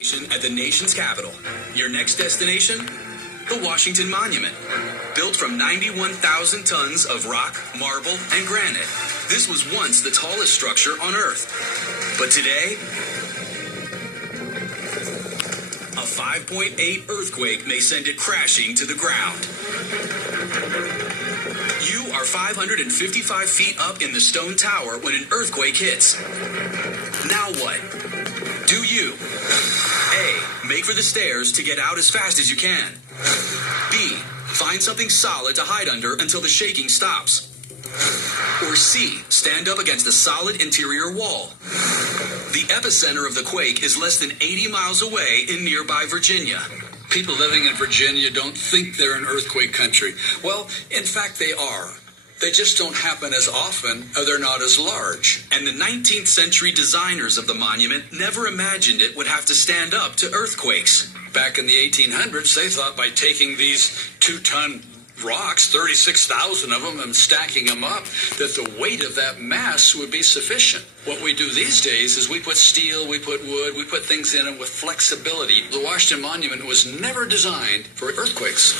At the nation's capital. Your next destination? The Washington Monument. Built from 91,000 tons of rock, marble, and granite, this was once the tallest structure on Earth. But today, a 5.8 earthquake may send it crashing to the ground. You are 555 feet up in the stone tower when an earthquake hits. Now what? Do you A, make for the stairs to get out as fast as you can? B, find something solid to hide under until the shaking stops? Or C, stand up against a solid interior wall? The epicenter of the quake is less than 80 miles away in nearby Virginia. People living in Virginia don't think they're an earthquake country. Well, in fact, they are. They just don't happen as often, or they're not as large. And the 19th century designers of the monument never imagined it would have to stand up to earthquakes. Back in the 1800s, they thought by taking these 2-ton rocks, 36,000 of them, and stacking them up, that the weight of that mass would be sufficient. What we do these days is we put steel, we put wood, we put things in them with flexibility. The Washington Monument was never designed for earthquakes.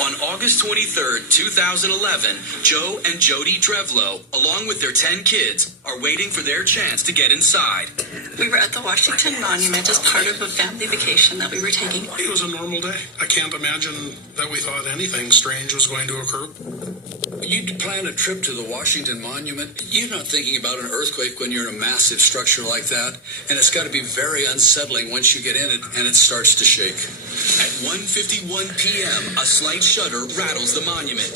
On August 23rd, 2011, Joe and Jody Drevlo, along with their 10 kids, are waiting for their chance to get inside. We were at the Washington Monument as part of a family vacation that we were taking. It was a normal day. I can't imagine that we thought anything strange was going to occur. You plan a trip to the Washington Monument, you're not thinking about an earthquake when you're in a massive structure like that, and it's got to be very unsettling once you get in it and it starts to shake. At 1:51 p.m., a slight shudder rattles the monument,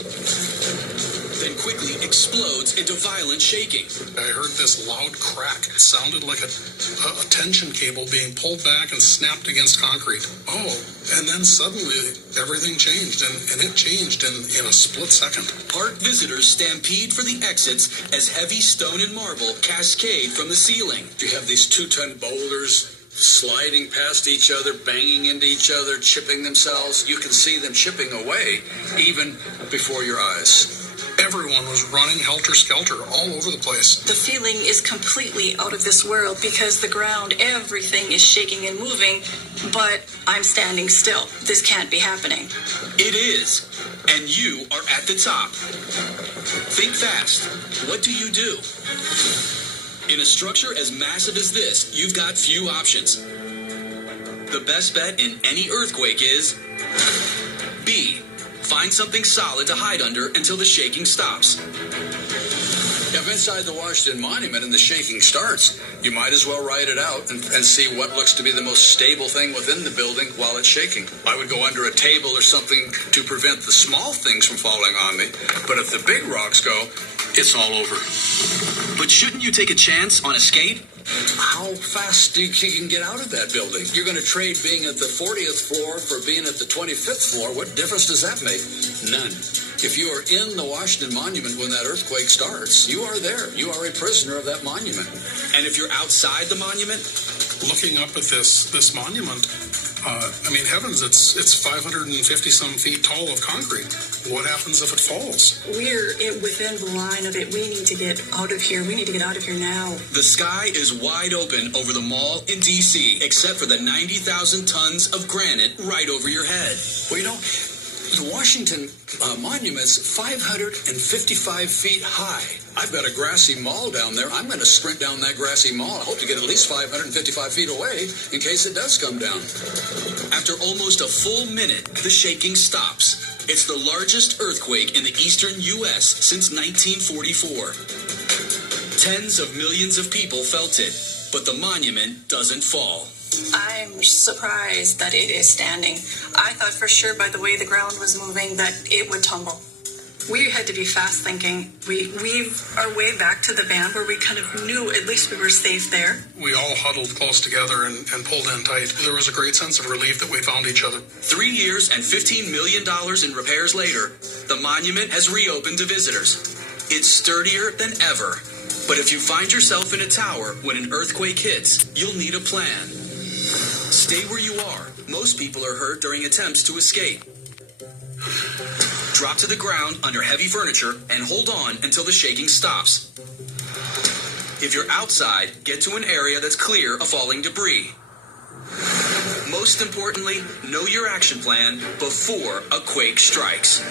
then quickly explodes into violent shaking. I heard this loud crack. It sounded like a tension cable being pulled back and snapped against concrete. Oh, and then suddenly everything changed, and it changed in a split second. Park visitors stampede for the exits as heavy stone and marble cascade from the ceiling. You have these 2-ton boulders sliding past each other, banging into each other, chipping themselves. You can see them chipping away even before your eyes. Everyone was running helter-skelter all over the place. The feeling is completely out of this world because the ground, everything is shaking and moving, but I'm standing still. This can't be happening. It is, and you are at the top. Think fast. What do you do? In a structure as massive as this, you've got few options. The best bet in any earthquake is B, find something solid to hide under until the shaking stops. If inside the Washington Monument and the shaking starts, you might as well ride it out and see what looks to be the most stable thing within the building while it's shaking. I would go under a table or something to prevent the small things from falling on me, but if the big rocks go, it's all over. But shouldn't you take a chance on escape? How fast do you can get out of that building? You're going to trade being at the 40th floor for being at the 25th floor. What difference does that make? None. If you are in the Washington Monument when that earthquake starts, you are there. You are a prisoner of that monument. And if you're outside the monument? Looking up at this monument, heavens, it's 550 some feet tall of concrete. What happens if it falls? We're within the line of it. We need to get out of here. We need to get out of here now. The sky is wide open over the mall in D.C., except for the 90,000 tons of granite right over your head. Well, you know, the Washington Monument's 555 feet high. I've got a grassy mall down there. I'm going to sprint down that grassy mall. I hope to get at least 555 feet away in case it does come down. After almost a full minute, the shaking stops. It's the largest earthquake in the eastern U.S. since 1944. Tens of millions of people felt it, but the monument doesn't fall. I'm surprised that it is standing. I thought for sure by the way the ground was moving that it would tumble. We had to be fast thinking. We weaved our way back to the van where we kind of knew at least we were safe there. We all huddled close together and pulled in tight. There was a great sense of relief that we found each other. 3 years and $15 million in repairs later, the monument has reopened to visitors. It's sturdier than ever. But if you find yourself in a tower when an earthquake hits, you'll need a plan. Stay where you are. Most people are hurt during attempts to escape. Drop to the ground under heavy furniture and hold on until the shaking stops. If you're outside, get to an area that's clear of falling debris. most importantly, know your action plan before a quake strikes.